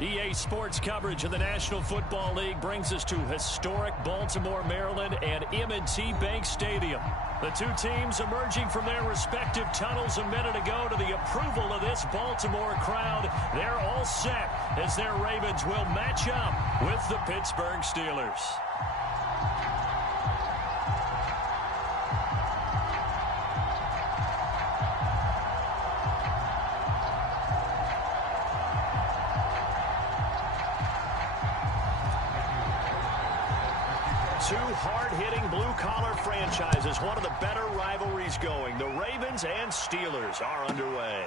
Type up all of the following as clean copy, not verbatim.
EA Sports coverage of the National Football League brings us to historic Baltimore, Maryland, and M&T Bank Stadium. The two teams emerging from their respective tunnels a minute ago to the approval of this Baltimore crowd. They're all set as their Ravens will match up with the Pittsburgh Steelers. Two hard-hitting blue-collar franchises, one of the better rivalries going. The Ravens and Steelers are underway.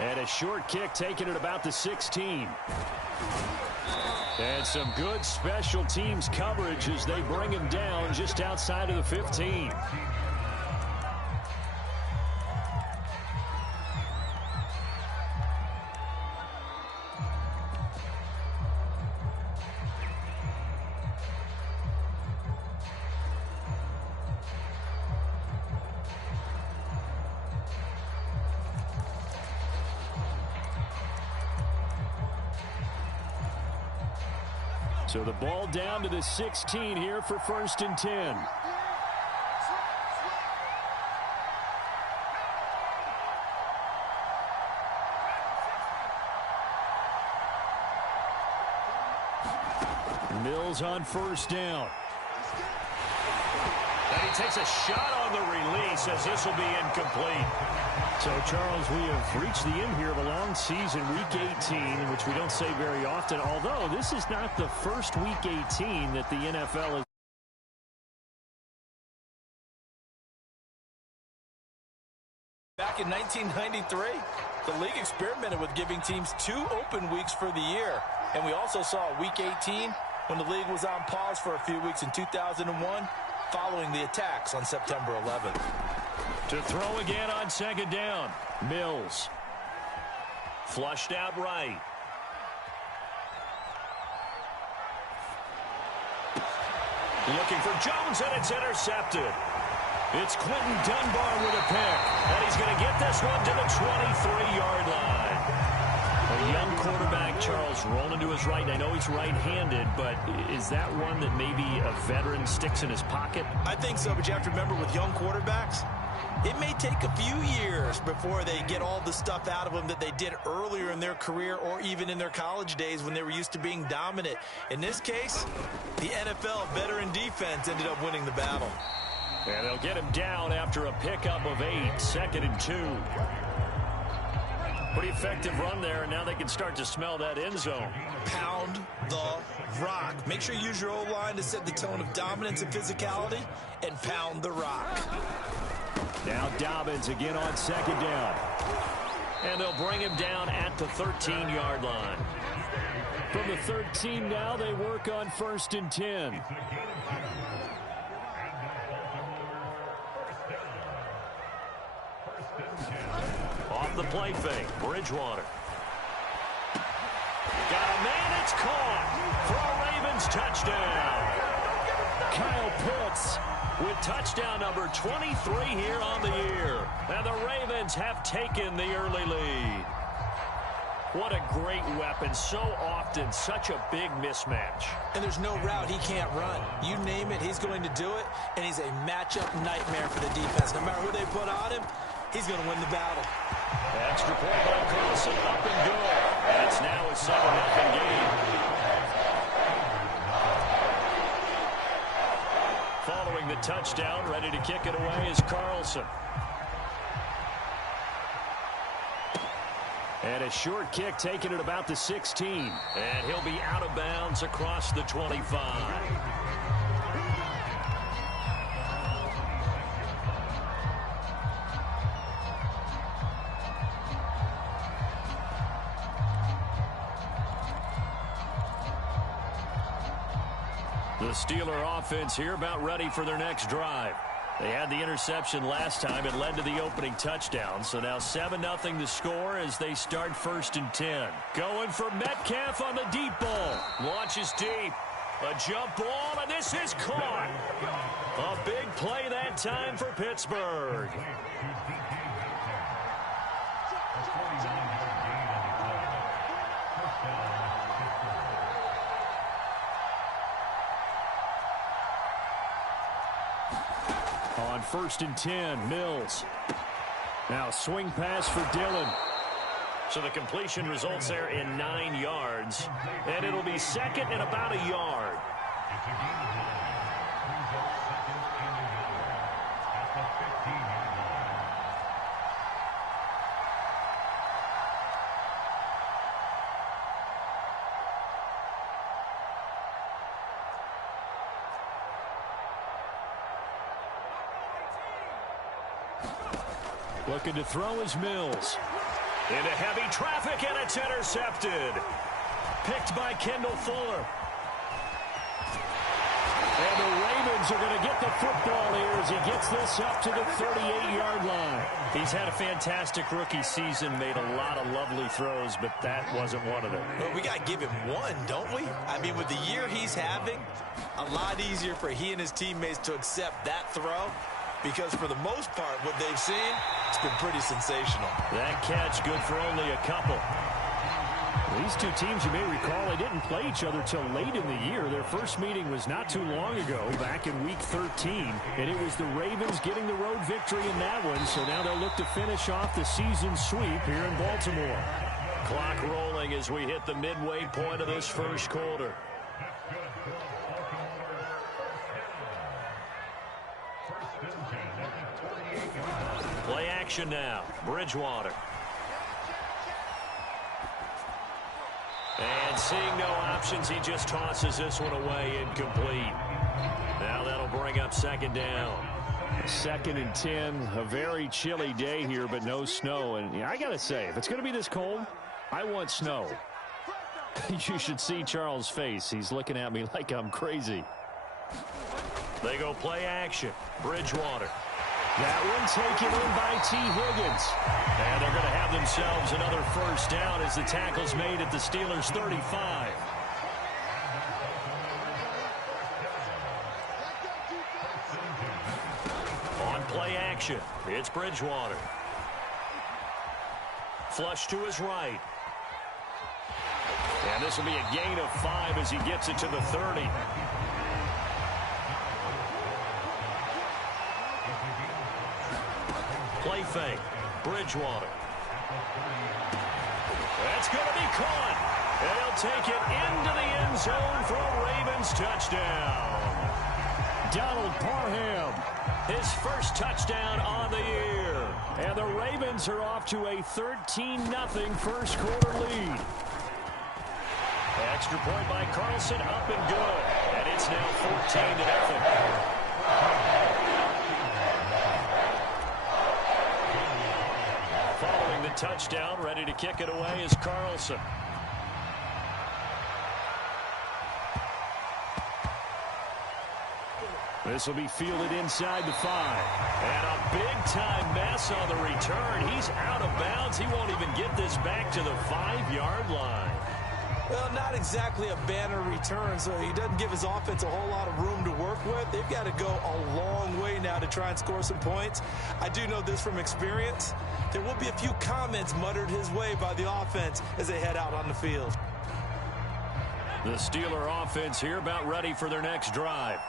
And a short kick taken at about the 16. And some good special teams coverage as they bring him down just outside of the 15. So the ball down to the 16 here for 1st and 10. Mills on 1st down. And he takes a shot on the release as this will be incomplete. So, Charles, we have reached the end here of a long season, Week 18, which we don't say very often, although this is not the first Week 18 that the NFL has. Back in 1993, the league experimented with giving teams 2 open weeks for the year. And we also saw Week 18 when the league was on pause for a few weeks in 2001 following the attacks on September 11th. To throw again on 2nd down. Mills. Flushed out right. Looking for Jones, and it's intercepted. It's Quentin Dunbar with a pick. And he's going to get this one to the 23-yard line. A young quarterback, Charles, rolling to his right. And I know he's right-handed, but is that one that maybe a veteran sticks in his pocket? I think so, but you have to remember with young quarterbacks, it may take a few years before they get all the stuff out of them that they did earlier in their career or even in their college days when they were used to being dominant. In this case, the NFL veteran defense ended up winning the battle. And they'll get him down after a pickup of 8, 2nd and 2. Pretty effective run there, and now they can start to smell that end zone. Pound the rock. Make sure you use your O-line to set the tone of dominance and physicality, and pound the rock. Now Dobbins again on 2nd down. And they'll bring him down at the 13-yard line. From the 13 now, they work on 1st and 10. Off the play fake, Bridgewater. Got a man, it's caught for a Ravens touchdown. Kyle Pitts with touchdown number 23 here on the year. And the Ravens have taken the early lead. What a great weapon. So often, such a big mismatch. And there's no route he can't run. You name it, he's going to do it. And he's a matchup nightmare for the defense. No matter who they put on him, he's going to win the battle. Extra point by Carlson, up and good. And it's now a 7-0 game. Following the touchdown, ready to kick it away is Carlson. And a short kick taken at about the 16. And he'll be out of bounds across the 25. The Steeler offense here about ready for their next drive. They had the interception last time. It led to the opening touchdown. So now 7-0 to score as they start 1st and 10. Going for Metcalf on the deep ball. Launches deep. A jump ball, and this is caught. A big play that time for Pittsburgh. on 1st and 10. Mills. Now swing pass for Dillon. So the completion results there in 9 yards. And it'll be 2nd and about a yard. Looking to throw is Mills. Into heavy traffic, and it's intercepted. Picked by Kendall Fuller. And the Ravens are going to get the football here as he gets this up to the 38-yard line. He's had a fantastic rookie season, made a lot of lovely throws, but that wasn't one of them. Well, we got to give him one, don't we? I mean, with the year he's having, a lot easier for he and his teammates to accept that throw. Because for the most part, what they've seen, it's been pretty sensational. That catch good for only a couple. These two teams, you may recall, they didn't play each other till late in the year. Their first meeting was not too long ago, back in Week 13. And it was the Ravens getting the road victory in that one. So now they'll look to finish off the season sweep here in Baltimore. Clock rolling as we hit the midway point of this first quarter. Play action now. Bridgewater. And seeing no options, he just tosses this one away incomplete. Now that'll bring up 2nd down. 2nd and 10. A very chilly day here, but no snow. And I got to say, if it's going to be this cold, I want snow. You should see Charles' face. He's looking at me like I'm crazy. They go play action. Bridgewater. That one taken in by T. Higgins. And they're going to have themselves another 1st down as the tackle's made at the Steelers' 35. On play action, it's Bridgewater. Flush to his right. And this will be a gain of 5 as he gets it to the 30. Play fake. Bridgewater. That's going to be caught. And he'll take it into the end zone for a Ravens touchdown. Donald Parham, his first touchdown on the year. And the Ravens are off to a 13-0 first quarter lead. Extra point by Carlson, up and good. And it's now 14-0. Following the touchdown, ready to kick it away is Carlson. This will be fielded inside the 5. And a big-time mess on the return. He's out of bounds. He won't even get this back to the 5-yard line. Well, not exactly a banner return, so he doesn't give his offense a whole lot of room to work with. They've got to go a long way now to try and score some points. I do know this from experience. There will be a few comments muttered his way by the offense as they head out on the field. The Steeler offense here about ready for their next drive.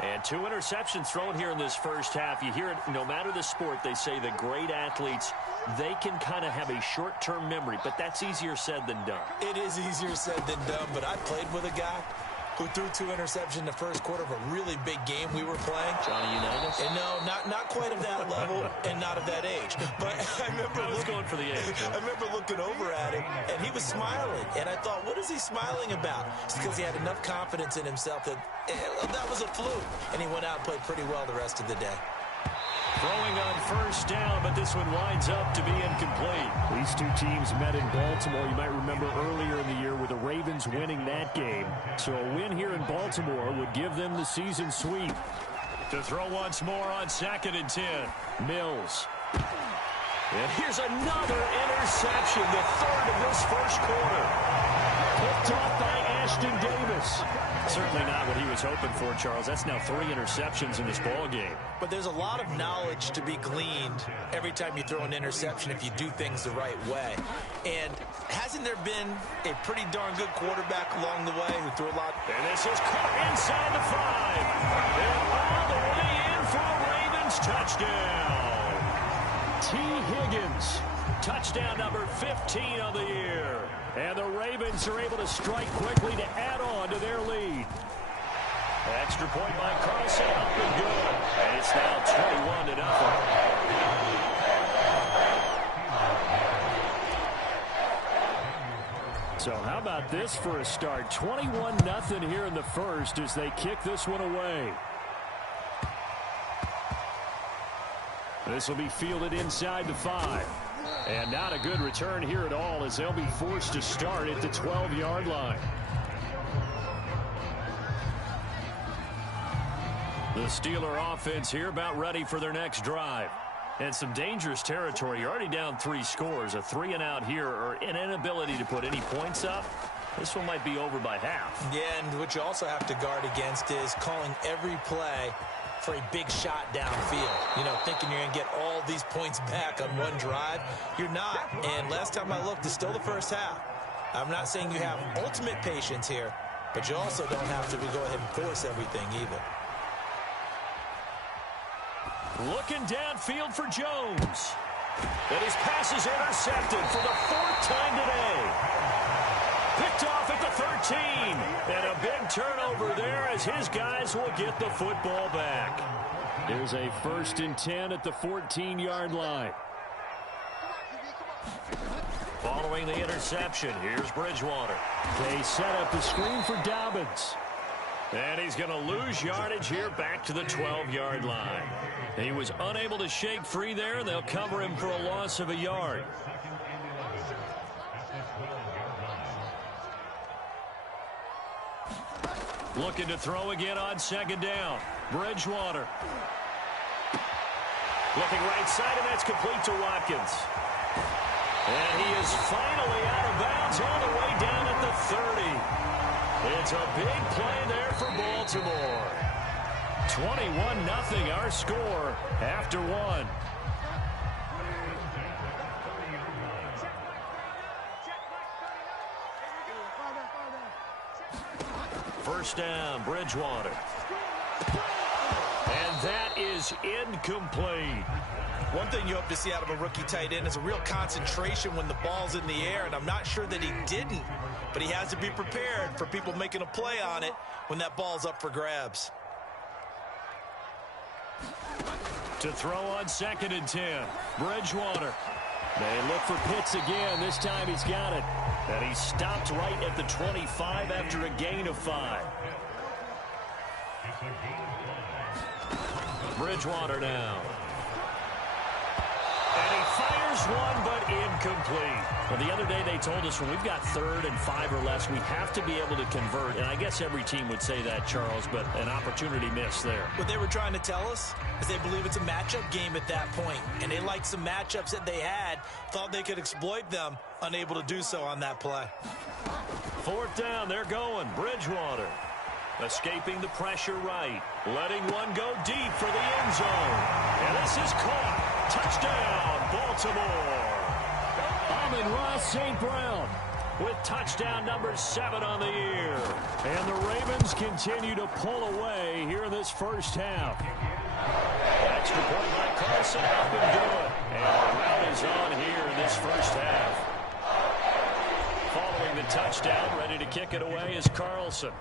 And 2 interceptions thrown here in this first half. You hear it, no matter the sport, they say the great athletes, they can kind of have a short-term memory, but that's easier said than done. It is easier said than done, but I played with a guy who threw 2 interceptions in the first quarter of a really big game we were playing. Johnny Unitas? And no, not quite of that level and not of that age. But I remember going for the age. I remember looking over at him, and he was smiling. And I thought, what is he smiling about? It's because he had enough confidence in himself that that was a fluke. And he went out and played pretty well the rest of the day. Throwing on 1st down, but this one winds up to be incomplete. These two teams met in Baltimore. You might remember earlier in the year with the Ravens winning that game. So a win here in Baltimore would give them the season sweep. To throw once more on 2nd and 10. Mills. And here's another interception, the 3rd of this first quarter. Picked off by Ashton Davis. Certainly not what he was hoping for, Charles. That's now 3 interceptions in this ball game. But there's a lot of knowledge to be gleaned every time you throw an interception if you do things the right way. And hasn't there been a pretty darn good quarterback along the way who threw a lot? And this is caught inside the 5. And all the way in for a Ravens touchdown. T. Higgins, touchdown number 15 on the year. And the Ravens are able to strike quickly to add on to their lead. Extra point by Carlson, up and good. And it's now 21-0. So how about this for a start? 21-0 here in the first as they kick this one away. This will be fielded inside the 5. And not a good return here at all as they'll be forced to start at the 12-yard line. The Steeler offense here about ready for their next drive. And some dangerous territory. You're already down 3 scores. A 3-and-out here or an inability to put any points up. This one might be over by half. Yeah, and what you also have to guard against is calling every play for a big shot downfield. You know, thinking you're going to get all these points back on one drive. You're not. And last time I looked, it's still the first half. I'm not saying you have ultimate patience here, but you also don't have to go ahead and force everything either. Looking downfield for Jones. And his pass is intercepted for the 4th time today. Picked off at the 13. And a big turnover there as his guys will get the football back. There's a 1st and 10 at the 14-yard line. Following the interception, here's Bridgewater. They set up the screen for Dobbins. And he's going to lose yardage here back to the 12-yard line. He was unable to shake free there, and they'll cover him for a loss of a yard. Looking to throw again on 2nd down. Bridgewater. Looking right side, and that's complete to Watkins. And he is finally out of bounds all the way down at the 30. It's a big play there for Baltimore. 21-0 our score after 1. First down, Bridgewater. And that is incomplete. One thing you hope to see out of a rookie tight end is a real concentration when the ball's in the air, and I'm not sure that he didn't, but he has to be prepared for people making a play on it when that ball's up for grabs. To throw on 2nd and 10, Bridgewater. They look for Pitts again. This time he's got it. And he stopped right at the 25 after a gain of 5. Bridgewater now. And he fires one, but incomplete. Well, the other day they told us when we've got 3rd and 5 or less, we have to be able to convert. And I guess every team would say that, Charles, but an opportunity missed there. What they were trying to tell us is they believe it's a matchup game at that point. And they liked some matchups that they had, thought they could exploit them, unable to do so on that play. 4th down, they're going. Bridgewater. Escaping the pressure right. Letting one go deep for the end zone. And this is caught. Touchdown, Baltimore. Amon-Ra St. Brown with touchdown number 7 on the year. And the Ravens continue to pull away here in this first half. Extra point by Carlson, up and good. And the rout is on here in this first half. Following the touchdown, ready to kick it away is Carlson.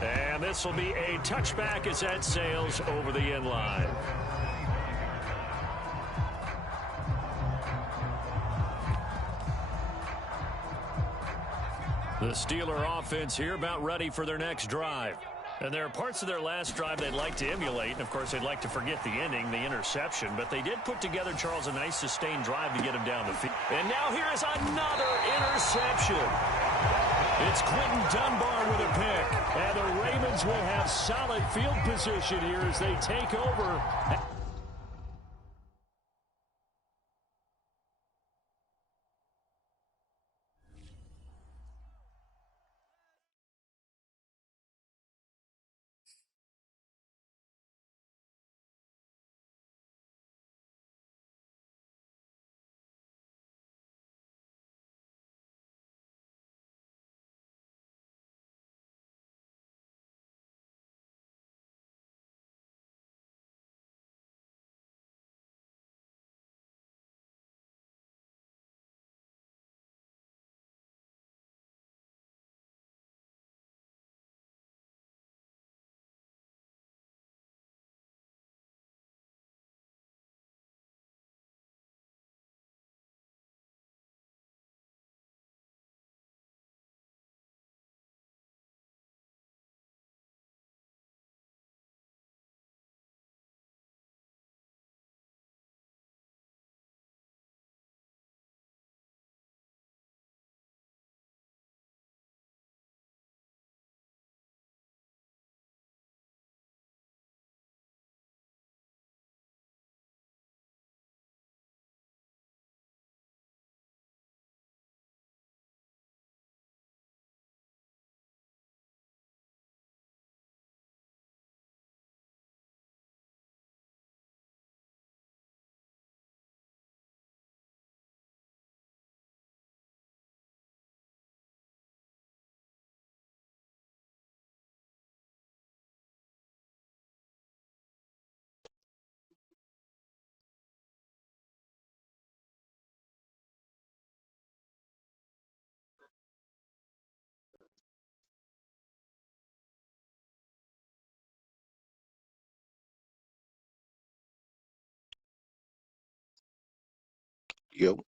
And this will be a touchback as that sails over the end line. The Steeler offense here about ready for their next drive. And there are parts of their last drive they'd like to emulate. And, of course, they'd like to forget the ending, the interception. But they did put together, Charles, a nice sustained drive to get him down the field. And now here is another interception. It's Quentin Dunbar with a pick. And the Ravens will have solid field position here as they take over. you.